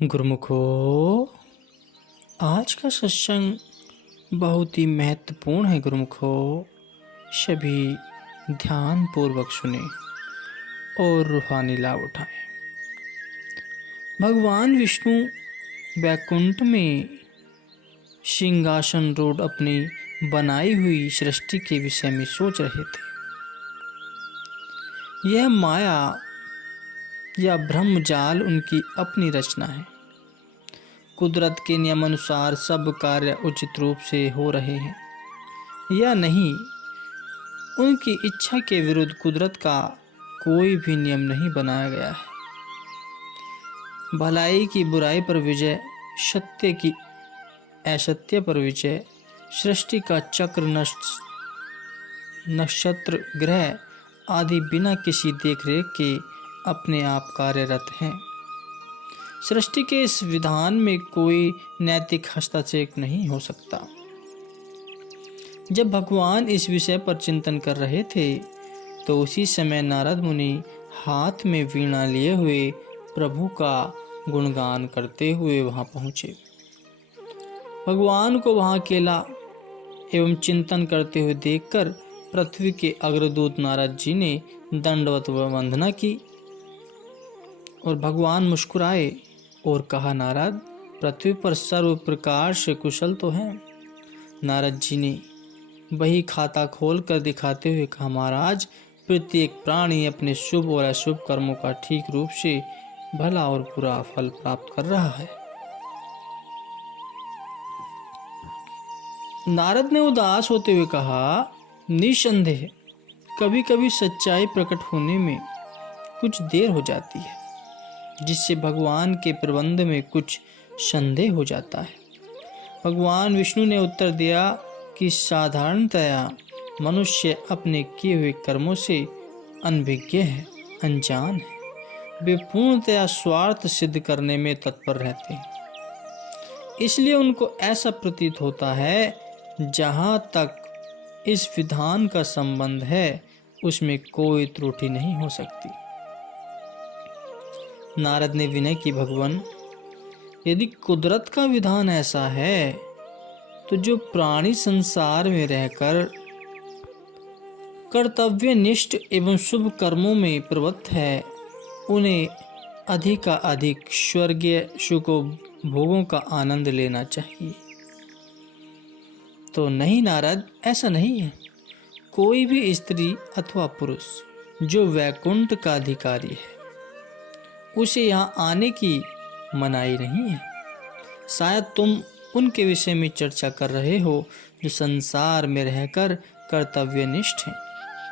गुरुमुखो, आज का सत्संग बहुत ही महत्वपूर्ण है। गुरुमुखो, सभी ध्यान पूर्वक सुने और रूहानी लाभ उठाएं। भगवान विष्णु वैकुंठ में सिंहासन रूढ़ अपनी बनाई हुई सृष्टि के विषय में सोच रहे थे। यह माया या ब्रह्मजाल उनकी अपनी रचना है। कुदरत के नियमानुसार सब कार्य उचित रूप से हो रहे हैं या नहीं, उनकी इच्छा के विरुद्ध कुदरत का कोई भी नियम नहीं बनाया गया है। भलाई की बुराई पर विजय, सत्य की असत्य पर विजय, सृष्टि का चक्र, नक्षत्र, ग्रह आदि बिना किसी देखरेख के अपने आप कार्यरत हैं। सृष्टि के इस विधान में कोई नैतिक हस्तक्षेप नहीं हो सकता। जब भगवान इस विषय पर चिंतन कर रहे थे तो उसी समय नारद मुनि हाथ में वीणा लिए हुए प्रभु का गुणगान करते हुए वहां पहुंचे। भगवान को वहां अकेला एवं चिंतन करते हुए देखकर पृथ्वी के अग्रदूत नारद जी ने दंडवत वंदना की और भगवान मुस्कुराए और कहा, नारद, पृथ्वी पर सर्व प्रकार से कुशल तो हैं। नारद जी ने वही खाता खोल कर दिखाते हुए कहा, महाराज, प्रत्येक प्राणी अपने शुभ और अशुभ कर्मों का ठीक रूप से भला और बुरा फल प्राप्त कर रहा है। नारद ने उदास होते हुए कहा, निसंदेह कभी कभी सच्चाई प्रकट होने में कुछ देर हो जाती है, जिससे भगवान के प्रबंध में कुछ संदेह हो जाता है। भगवान विष्णु ने उत्तर दिया कि साधारणतया मनुष्य अपने किए हुए कर्मों से अनभिज्ञ है, अनजान है। वे पूर्णतया स्वार्थ सिद्ध करने में तत्पर रहते हैं। इसलिए उनको ऐसा प्रतीत होता है जहाँ तक इस विधान का संबंध है उसमें कोई त्रुटि नहीं हो सकती। नारद ने विनय की, भगवान, यदि कुदरत का विधान ऐसा है तो जो प्राणी संसार में रहकर कर्तव्यनिष्ठ एवं शुभ कर्मों में प्रवृत्त है, उन्हें अधिक स्वर्गीय सुखों भोगों का आनंद लेना चाहिए। तो नहीं नारद, ऐसा नहीं है। कोई भी स्त्री अथवा पुरुष जो वैकुंठ का अधिकारी है उसे यहाँ आने की मनाही नहीं है। शायद तुम उनके विषय में चर्चा कर रहे हो जो संसार में रहकर कर्तव्यनिष्ठ हैं।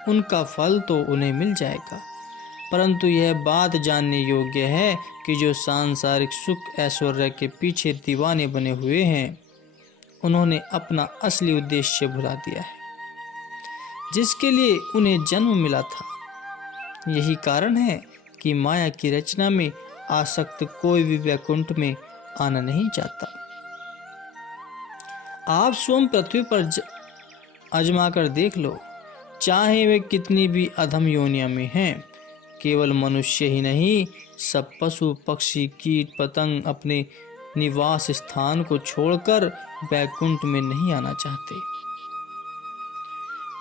उनका फल तो उन्हें मिल जाएगा, परंतु यह बात जानने योग्य है कि जो सांसारिक सुख ऐश्वर्य के पीछे दीवाने बने हुए हैं, उन्होंने अपना असली उद्देश्य भुला दिया है जिसके लिए उन्हें जन्म मिला था। यही कारण है कि माया की रचना में आसक्त कोई भी वैकुंठ में आना नहीं चाहता। आप स्वयं पृथ्वी पर आजमा कर देख लो, चाहे वे कितनी भी अधम योनियों में हैं, केवल मनुष्य ही नहीं, सब पशु पक्षी कीट पतंग अपने निवास स्थान को छोड़कर वैकुंठ में नहीं आना चाहते।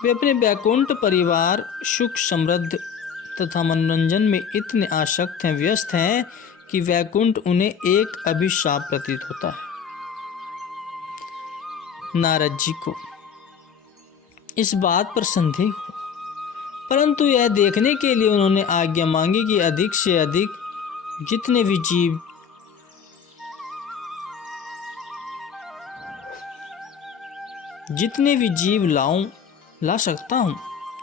वे अपने वैकुंठ परिवार, सुख, समृद्ध तथा मनोरंजन में इतने आसक्त हैं, व्यस्त हैं कि वैकुंठ उन्हें एक अभिशाप प्रतीत होता है। नारद जी को इस बात पर संदेह हुआ, परंतु यह देखने के लिए उन्होंने आज्ञा मांगी कि अधिक से अधिक जितने भी जीव ला सकता हूँ,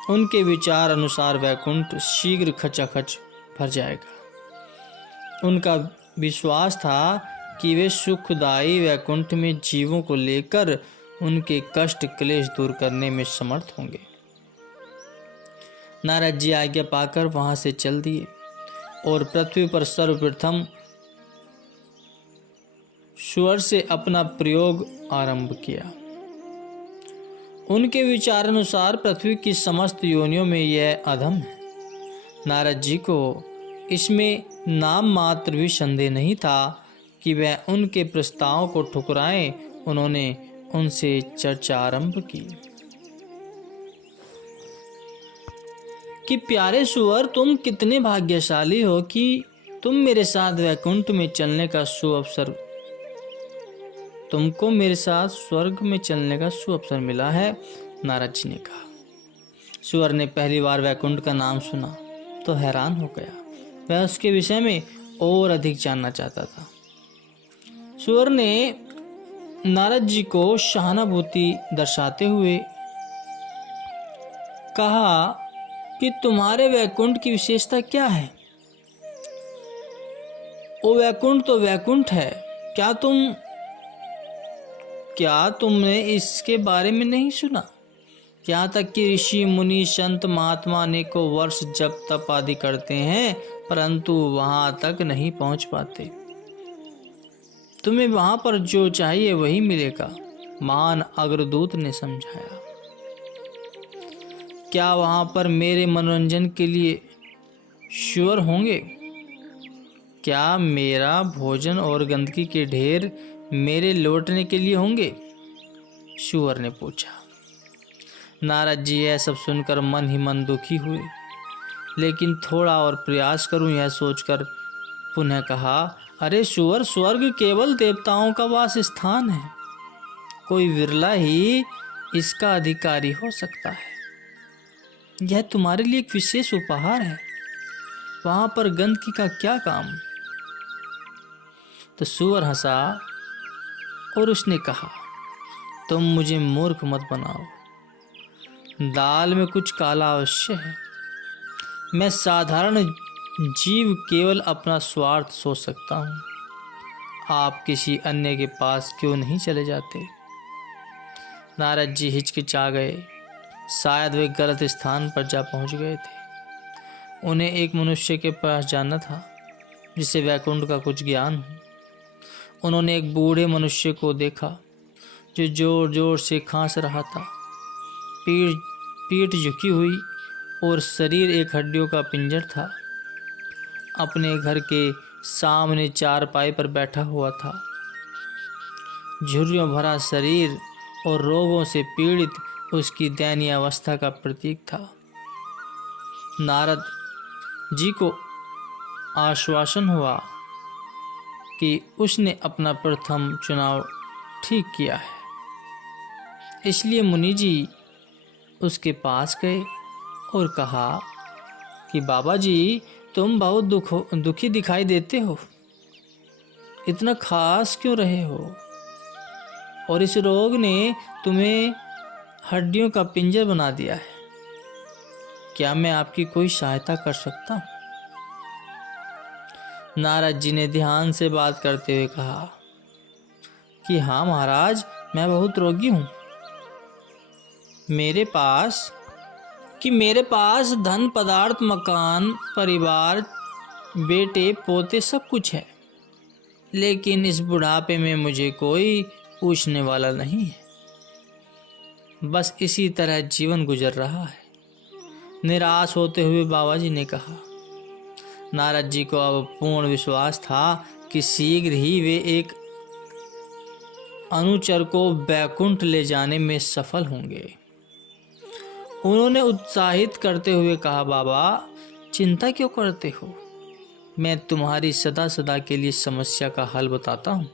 उनके विचार अनुसार वैकुंठ शीघ्र खचाखच भर जाएगा। उनका विश्वास था कि वे सुखदायी वैकुंठ में जीवों को लेकर उनके कष्ट क्लेश दूर करने में समर्थ होंगे। नारद जी आज्ञा पाकर वहां से चल दिए और पृथ्वी पर सर्वप्रथम स्वर से अपना प्रयोग आरंभ किया। उनके विचार अनुसार पृथ्वी की समस्त योनियों में यह अधम है। नारद जी को इसमें नाम मात्र भी संदेह नहीं था कि वह उनके प्रस्ताव को ठुकराए, उन्होंने उनसे चर्चा आरंभ की कि प्यारे सुअर, तुम कितने भाग्यशाली हो कि तुम मेरे साथ वैकुंठ में चलने का सुअवसर तुमको मेरे साथ स्वर्ग में चलने का सुअवसर मिला है। नारद जी ने कहा। सुअर ने पहली बार वैकुंठ का नाम सुना तो हैरान हो गया। वह उसके विषय में और अधिक जानना चाहता था। सुअर ने नारद जी को सहानुभूति दर्शाते हुए कहा कि तुम्हारे वैकुंठ की विशेषता क्या है? ओ वैकुंठ तो वैकुंठ है, क्या तुमने इसके बारे में नहीं सुना? यहाँ तक कि ऋषि मुनि संत महात्मा अनेकों वर्ष जप तप आदि करते हैं, परंतु वहां तक नहीं पहुंच पाते। तुम्हें वहां पर जो चाहिए वही मिलेगा, महान अग्रदूत ने समझाया। क्या वहां पर मेरे मनोरंजन के लिए शुअर होंगे? क्या मेरा भोजन और गंदगी के ढेर मेरे लौटने के लिए होंगे? शुअर ने पूछा। नारद जी यह सब सुनकर मन ही मन दुखी हुए, लेकिन थोड़ा और प्रयास करूं यह सोचकर पुनः कहा, अरे शुअर, स्वर्ग केवल देवताओं का वास स्थान है, कोई विरला ही इसका अधिकारी हो सकता है। यह तुम्हारे लिए एक विशेष उपहार है, वहां पर गंदगी का क्या काम? तो सुअर हंसा और उसने कहा, तुम मुझे मूर्ख मत बनाओ, दाल में कुछ काला अवश्य है। मैं साधारण जीव केवल अपना स्वार्थ सोच सकता हूँ। आप किसी अन्य के पास क्यों नहीं चले जाते? नारद जी हिचकिचा गए, शायद वे गलत स्थान पर जा पहुंच गए थे। उन्हें एक मनुष्य के पास जाना था जिसे वैकुंठ का कुछ ज्ञान हो। उन्होंने एक बूढ़े मनुष्य को देखा जो जोर जोर से खांस रहा था। पीठ झुकी हुई और शरीर एक हड्डियों का पिंजर था। अपने घर के सामने चारपाई पर बैठा हुआ था। झुर्रियों भरा शरीर और रोगों से पीड़ित उसकी दयनीय अवस्था का प्रतीक था। नारद जी को आश्वासन हुआ कि उसने अपना प्रथम चुनाव ठीक किया है। इसलिए मुनि जी उसके पास गए और कहा कि बाबा जी, तुम बहुत दुखी दिखाई देते हो, इतना खास क्यों रहे हो? और इस रोग ने तुम्हें हड्डियों का पिंजर बना दिया है। क्या मैं आपकी कोई सहायता कर सकता हूँ? नारद जी ने ध्यान से बात करते हुए कहा कि हाँ महाराज, मैं बहुत रोगी हूँ। मेरे पास धन, पदार्थ, मकान, परिवार, बेटे, पोते सब कुछ है, लेकिन इस बुढ़ापे में मुझे कोई पूछने वाला नहीं है। बस इसी तरह जीवन गुजर रहा है। निराश होते हुए बाबा जी ने कहा। नारद जी को अब पूर्ण विश्वास था कि शीघ्र ही वे एक अनुचर को बैकुंठ ले जाने में सफल होंगे। उन्होंने उत्साहित करते हुए कहा, बाबा चिंता क्यों करते हो? मैं तुम्हारी सदा सदा के लिए समस्या का हल बताता हूँ।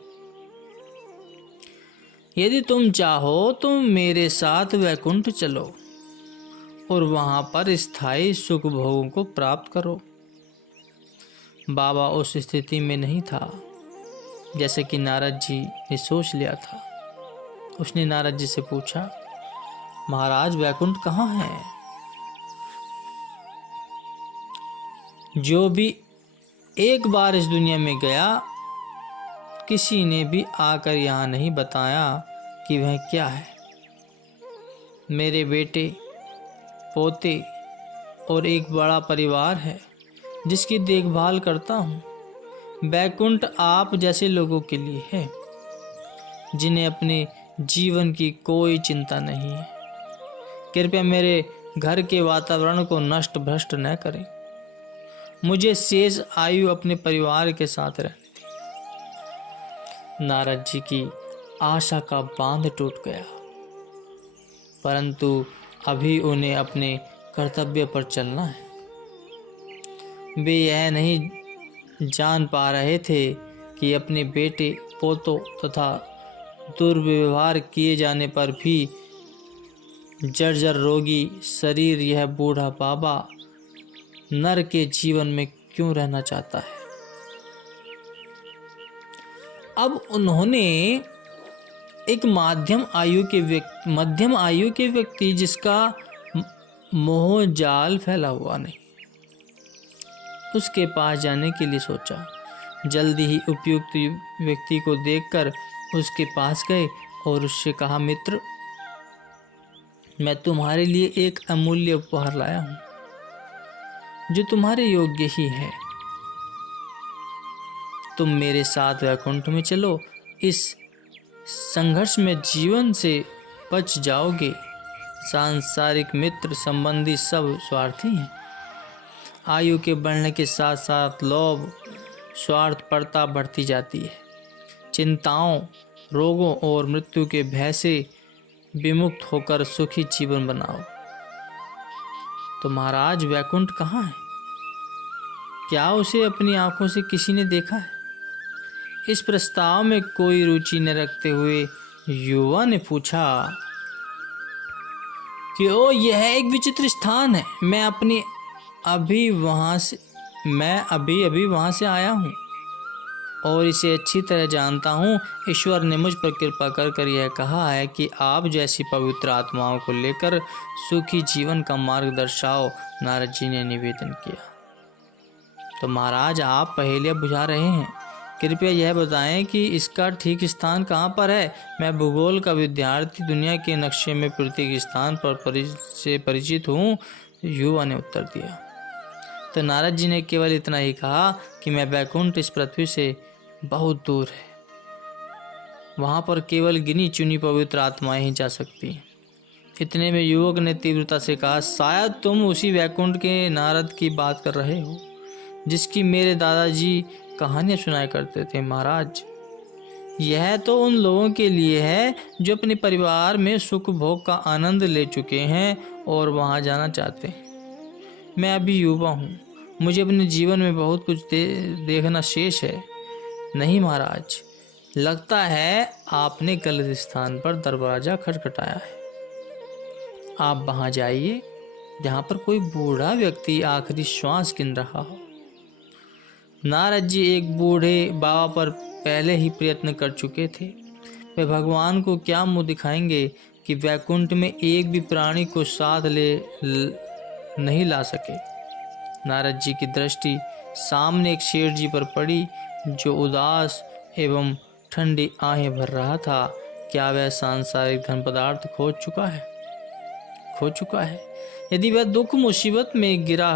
यदि तुम चाहो तो मेरे साथ वैकुंठ चलो और वहां पर स्थायी सुख भोगों को प्राप्त करो। बाबा उस स्थिति में नहीं था जैसे कि नारद जी ने सोच लिया था। उसने नारद जी से पूछा, महाराज वैकुंठ कहाँ है? जो भी एक बार इस दुनिया में गया, किसी ने भी आकर यहाँ नहीं बताया कि वह क्या है। मेरे बेटे, पोते और एक बड़ा परिवार है जिसकी देखभाल करता हूँ। बैकुंठ आप जैसे लोगों के लिए है जिन्हें अपने जीवन की कोई चिंता नहीं है। कृपया मेरे घर के वातावरण को नष्ट भ्रष्ट न करें। मुझे शेष आयु अपने परिवार के साथ रहनी थी। नारद जी की आशा का बांध टूट गया, परंतु अभी उन्हें अपने कर्तव्य पर चलना है। वे यह नहीं जान पा रहे थे कि अपने बेटे पोतों तथा दुर्व्यवहार किए जाने पर भी जर्जर रोगी शरीर यह बूढ़ा बाबा नर के जीवन में क्यों रहना चाहता है। अब उन्होंने एक मध्यम आयु के व्यक्ति जिसका मोह जाल फैला हुआ नहीं, उसके पास जाने के लिए सोचा। जल्दी ही उपयुक्त व्यक्ति को देखकर उसके पास गए और उससे कहा, मित्र, मैं तुम्हारे लिए एक अमूल्य उपहार लाया हूँ जो तुम्हारे योग्य ही है। तुम मेरे साथ वैकुंठ में चलो, इस संघर्ष में जीवन से बच जाओगे। सांसारिक मित्र संबंधी सब स्वार्थी हैं। आयु के बढ़ने के साथ साथ लोभ स्वार्थपरता बढ़ती जाती है। चिंताओं, रोगों और मृत्यु के भय से विमुक्त होकर सुखी जीवन बनाओ। तो महाराज, वैकुंठ कहाँ है? क्या उसे अपनी आंखों से किसी ने देखा है? इस प्रस्ताव में कोई रुचि न रखते हुए युवा ने पूछा कि ओ, यह एक विचित्र स्थान है। मैं अभी अभी वहां से आया हूँ और इसे अच्छी तरह जानता हूँ। ईश्वर ने मुझ पर कृपा कर यह कहा है कि आप जैसी पवित्र आत्माओं को लेकर सुखी जीवन का मार्ग दर्शाओ। नारद जी ने निवेदन किया। तो महाराज, आप पहेलियां बुझा रहे हैं, कृपया यह बताएं कि इसका ठीक स्थान कहाँ पर है। मैं भूगोल का विद्यार्थी, दुनिया के नक्शे में प्रत्येक स्थान पर परिचित हूँ, युवा ने उत्तर दिया। तो नारद जी ने केवल इतना ही कहा कि मैं वैकुंठ इस पृथ्वी से बहुत दूर है, वहाँ पर केवल गिनी चुनी पवित्र आत्माएं ही जा सकती हैं। इतने में युवक ने तीव्रता से कहा, शायद तुम उसी वैकुंठ के नारद की बात कर रहे हो जिसकी मेरे दादाजी कहानियाँ सुनाया करते थे। महाराज, यह तो उन लोगों के लिए है जो अपने परिवार में सुख भोग का आनंद ले चुके हैं और वहाँ जाना चाहते हैं। मैं अभी युवा हूँ, मुझे अपने जीवन में बहुत कुछ देखना शेष है। नहीं महाराज, लगता है आपने गलत स्थान पर दरवाजा खटखटाया है। आप वहाँ जाइए जहाँ पर कोई बूढ़ा व्यक्ति आखिरी श्वास गिन रहा हो। नारद जी एक बूढ़े बाबा पर पहले ही प्रयत्न कर चुके थे। वे भगवान को क्या मुंह दिखाएंगे कि वैकुंठ में एक भी प्राणी को साथ नहीं ला सके। नारद जी की दृष्टि सामने एक शेर जी पर पड़ी जो उदास एवं ठंडी आहें भर रहा था। क्या वह सांसारिक धन पदार्थ खो चुका है? यदि वह दुख मुसीबत में गिरा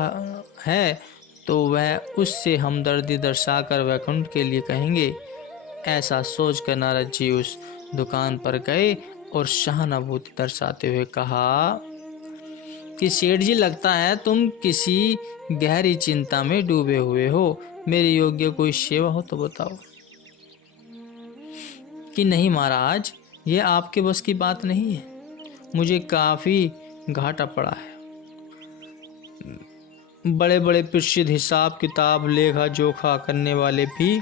है तो वह उससे हमदर्दी दर्शाकर वैकुंठ के लिए कहेंगे। ऐसा सोचकर नारद जी उस दुकान पर गए और सहानुभूति दर्शाते हुए कहा कि सेठ जी, लगता है तुम किसी गहरी चिंता में डूबे हुए हो। मेरे योग्य कोई सेवा हो तो बताओ। कि नहीं महाराज, यह आपके बस की बात नहीं है, मुझे काफी घाटा पड़ा है। बड़े बड़े प्रसिद्ध हिसाब किताब लेखा जोखा करने वाले भी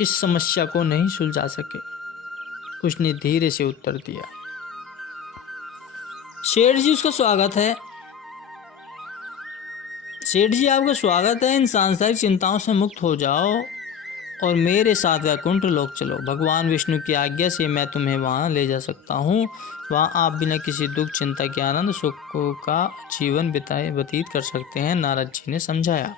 इस समस्या को नहीं सुलझा सके। उसने धीरे से उत्तर दिया। सेठ जी, उसका स्वागत है। सेठ जी, आपका स्वागत है। इन सांसारिक चिंताओं से मुक्त हो जाओ और मेरे साथ वैकुंठ लोक चलो। भगवान विष्णु की आज्ञा से मैं तुम्हें वहाँ ले जा सकता हूँ। वहाँ आप बिना किसी दुख चिंता के आनंद सुख का जीवन व्यतीत कर सकते हैं। नारद जी ने समझाया।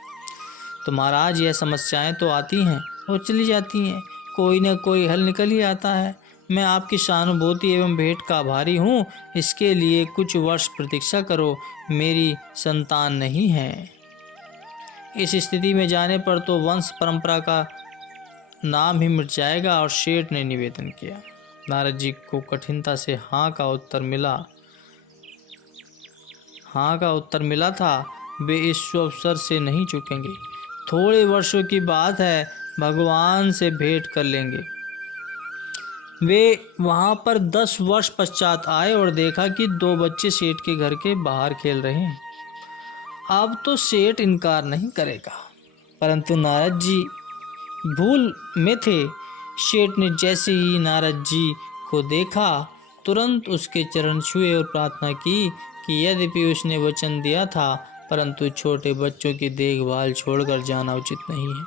तो महाराज, यह समस्याएं तो आती हैं और चली जाती हैं, कोई न कोई हल निकल ही आता है। मैं आपकी सहानुभूति एवं भेंट का आभारी हूँ। इसके लिए कुछ वर्ष प्रतीक्षा करो। मेरी संतान नहीं है। इस स्थिति में जाने पर तो वंश परंपरा का नाम ही मिट जाएगा। और शेठ ने निवेदन किया। नारद जी को कठिनता से हाँ का उत्तर मिला था। वे इस अवसर से नहीं चूकेंगे। थोड़े वर्षों की बात है, भगवान से भेंट कर लेंगे। वे वहां पर 10 वर्ष पश्चात आए और देखा कि 2 बच्चे सेठ के घर के बाहर खेल रहे हैं। अब तो सेठ इनकार नहीं करेगा, परंतु नारद जी भूल में थे। सेठ ने जैसे ही नारद जी को देखा, तुरंत उसके चरण छुए और प्रार्थना की कि यद्यपि उसने वचन दिया था, परंतु छोटे बच्चों की देखभाल छोड़कर जाना उचित नहीं है।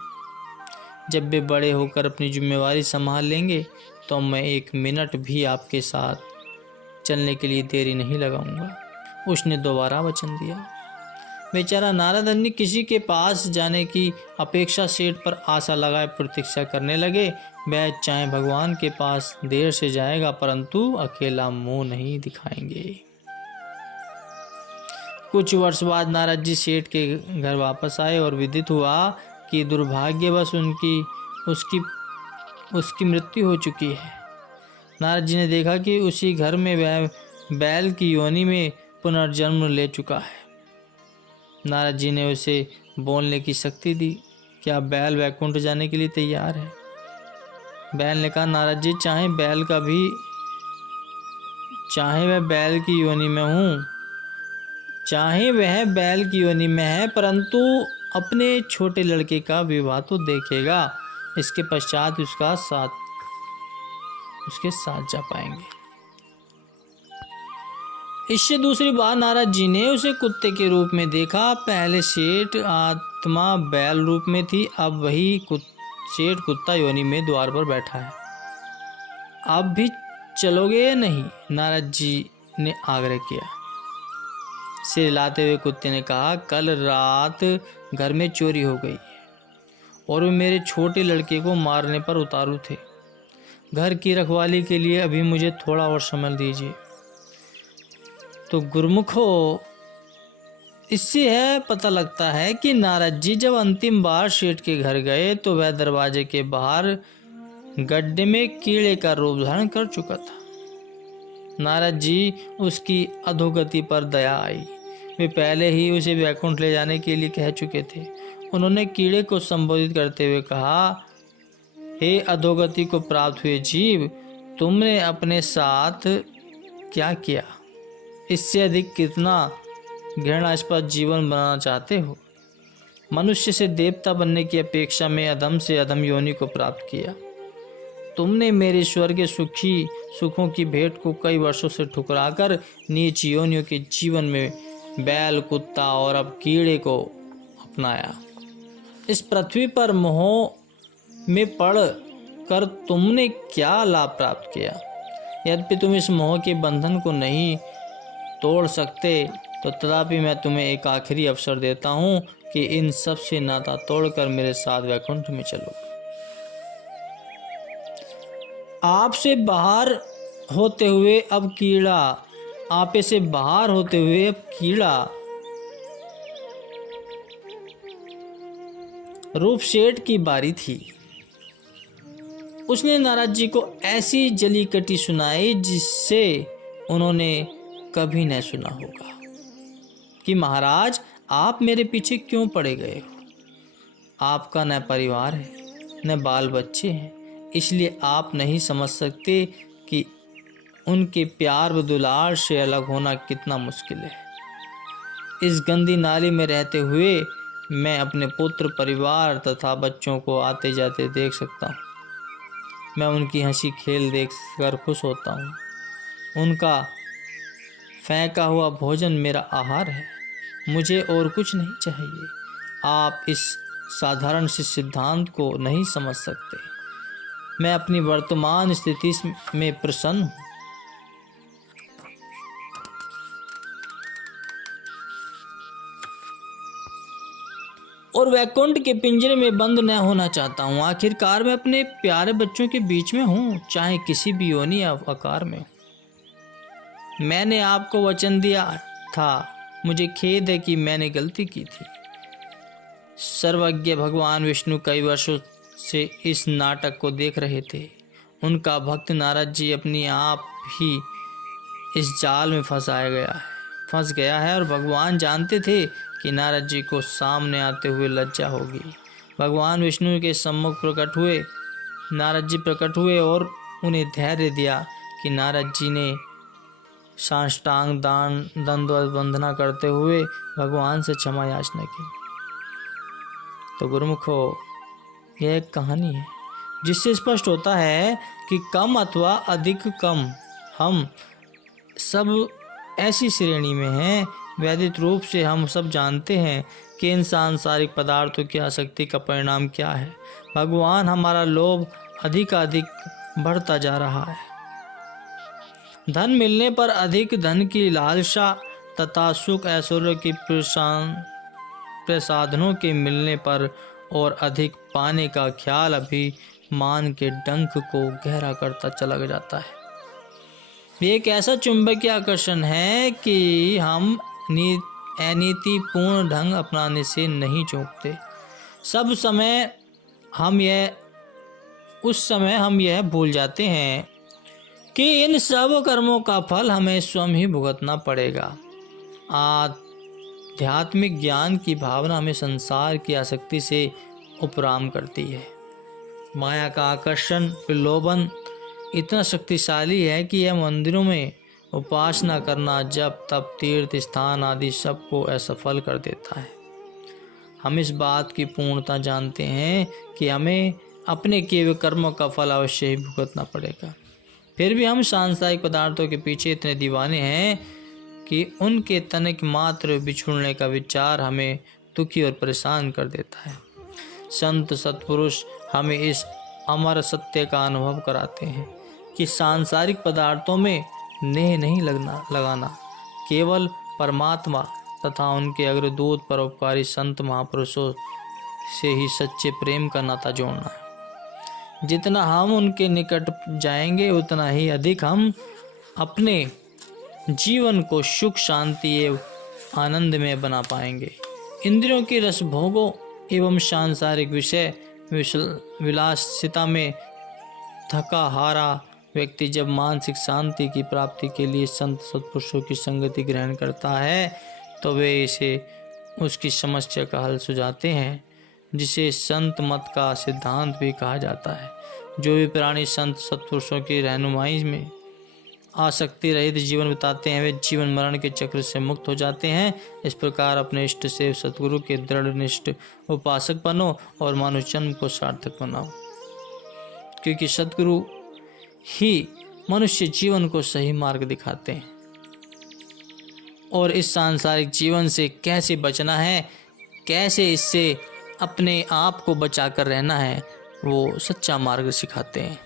जब वे बड़े होकर अपनी जिम्मेवारी संभाल लेंगे तो मैं 1 मिनट भी आपके साथ चलने के लिए देरी नहीं लगाऊंगा। उसने दोबारा वचन दिया। बेचारा नारद अन्य किसी के पास जाने की अपेक्षा सेठ पर आशा लगाए प्रतीक्षा करने लगे। वह चाहे भगवान के पास देर से जाएगा, परंतु अकेला मुंह नहीं दिखाएंगे। कुछ वर्ष बाद नारद जी सेठ के घर वापस आए और विदित हुआ कि दुर्भाग्यवश उसकी मृत्यु हो चुकी है। नारद जी ने देखा कि उसी घर में वह बैल की योनि में पुनर्जन्म ले चुका है। नारद जी ने उसे बोलने की शक्ति दी। क्या बैल वैकुंठ जाने के लिए तैयार है? बैल ने कहा, नारद जी, चाहे वह बैल की योनि में हूँ, चाहे वह बैल की योनि में है, परंतु अपने छोटे लड़के का विवाह तो देखेगा। इसके पश्चात उसके साथ जा पाएंगे। इससे दूसरी बार नारद जी ने उसे कुत्ते के रूप में देखा। पहले सेठ आत्मा बैल रूप में थी, अब वही सेठ कुत्ता योनि में द्वार पर बैठा है। अब भी चलोगे या नहीं? नारद जी ने आग्रह किया। सिर हिलाते हुए कुत्ते ने कहा, कल रात घर में चोरी हो गई और वे मेरे छोटे लड़के को मारने पर उतारू थे। घर की रखवाली के लिए अभी मुझे थोड़ा और समय दीजिए। तो गुरुमुखो, इससे है पता लगता है कि नारद जी जब अंतिम बार सेठ के घर गए तो वह दरवाजे के बाहर गड्ढे में कीड़े का रूप धारण कर चुका था। नारद जी उसकी अधोगति पर दया आई। वे पहले ही उसे वैकुंठ ले जाने के लिए कह चुके थे। उन्होंने कीड़े को संबोधित करते हुए कहा, हे अधोगति को प्राप्त हुए जीव, तुमने अपने साथ क्या किया? इससे अधिक कितना घृणास्पद जीवन बनाना चाहते हो? मनुष्य से देवता बनने की अपेक्षा में अधम से अधम योनि को प्राप्त किया। तुमने मेरे स्वर्ग सुखों की भेंट को कई वर्षों से ठुकराकर नीच योनियों के जीवन में बैल, कुत्ता और अब कीड़े को अपनाया। इस पृथ्वी पर मोह में पड़ कर तुमने क्या लाभ प्राप्त किया? यद्यपि तुम इस मोह के बंधन को नहीं तोड़ सकते, तो तथापि मैं तुम्हें एक आखिरी अवसर देता हूँ कि इन सब से नाता तोड़कर मेरे साथ वैकुंठ में चलो। आपसे बाहर होते हुए अब कीड़ा रूप सेठ की बारी थी। उसने नारद जी को ऐसी जली कटी सुनाई जिससे उन्होंने कभी न सुना होगा कि महाराज, आप मेरे पीछे क्यों पड़े गए हो? आपका न परिवार है न बाल बच्चे हैं, इसलिए आप नहीं समझ सकते कि उनके प्यार व दुलार से अलग होना कितना मुश्किल है। इस गंदी नाली में रहते हुए मैं अपने पुत्र, परिवार तथा बच्चों को आते जाते देख सकता हूँ। मैं उनकी हंसी खेल देखकर खुश होता हूँ। उनका फेंका हुआ भोजन मेरा आहार है। मुझे और कुछ नहीं चाहिए। आप इस साधारण से सिद्धांत को नहीं समझ सकते। मैं अपनी वर्तमान स्थिति में प्रसन्न हूँ। और वैकुंठ के पिंजरे में बंद न होना चाहता हूँ। आखिरकार मैं अपने प्यारे बच्चों के बीच में हूँ, चाहे किसी भी योनि या आकार में हूँ। मैंने आपको वचन दिया था, मुझे खेद है कि मैंने गलती की थी। सर्वज्ञ भगवान विष्णु कई वर्षों से इस नाटक को देख रहे थे। उनका भक्त नारद जी अपनी आप ही इस जाल में फंस गया है और भगवान जानते थे कि नारद जी को सामने आते हुए लज्जा होगी। भगवान विष्णु के सम्मुख प्रकट हुए। नारद जी प्रकट हुए और उन्हें धैर्य दिया कि नारद जी ने साष्टांग दंडवत वंदना करते हुए भगवान से क्षमा याचना की। तो गुरुमुखो, यह एक कहानी है जिससे स्पष्ट होता है कि कम अथवा अधिक कम हम सब ऐसी श्रेणी में हैं। वैदिक रूप से हम सब जानते हैं कि इन सांसारिक पदार्थों की आसक्ति का परिणाम क्या है। भगवान, हमारा लोभ अधिकाधिक बढ़ता जा रहा है। धन मिलने पर अधिक धन की लालसा तथा सुख ऐश्वर्य की प्रसाधनों के मिलने पर और अधिक पाने का ख्याल अभिमान के डंक को गहरा करता चला जाता है। ये एक ऐसा चुंबकीय आकर्षण है कि हम अनीतिपूर्ण ढंग अपनाने से नहीं चूकते। उस समय हम यह भूल जाते हैं कि इन सब कर्मों का फल हमें स्वयं ही भुगतना पड़ेगा। आध्यात्मिक ज्ञान की भावना हमें संसार की आसक्ति से उपराम करती है। माया का आकर्षण, प्रलोभन इतना शक्तिशाली है कि यह मंदिरों में उपासना करना, जप तप, तीर्थ स्थान आदि सबको असफल कर देता है। हम इस बात की पूर्णता जानते हैं कि हमें अपने किए हुए कर्मों का फल अवश्य ही भुगतना पड़ेगा। फिर भी हम सांसारिक पदार्थों के पीछे इतने दीवाने हैं कि उनके तनिक मात्र बिछुड़ने का विचार हमें दुखी और परेशान कर देता है। संत सत्पुरुष हमें इस अमर सत्य का अनुभव कराते हैं कि सांसारिक पदार्थों में नेह नहीं लगाना, केवल परमात्मा तथा उनके अग्रदूत परोपकारी संत महापुरुषों से ही सच्चे प्रेम का नाता जोड़ना है। जितना हम उनके निकट जाएंगे उतना ही अधिक हम अपने जीवन को सुख, शांति एवं आनंद में बना पाएंगे। इंद्रियों की रस भोगों एवं सांसारिक विषय विलासिता में थका हारा व्यक्ति जब मानसिक शांति की प्राप्ति के लिए संत सत्पुरुषों की संगति ग्रहण करता है तो वे इसे उसकी समस्या का हल सुझाते हैं, जिसे संत मत का सिद्धांत भी कहा जाता है। जो भी प्राणी संत सत्पुरुषों की रहनुमाई में आसक्ति रहित जीवन बिताते हैं वे जीवन मरण के चक्र से मुक्त हो जाते हैं। इस प्रकार अपने इष्ट से सतगुरु के दृढ़ निष्ठ उपासक बनो और मानव जन्म को सार्थक बनाओ, क्योंकि सतगुरु ही मनुष्य जीवन को सही मार्ग दिखाते हैं। और इस सांसारिक जीवन से कैसे बचना है, कैसे इससे अपने आप को बचाकर रहना है, वो सच्चा मार्ग सिखाते हैं।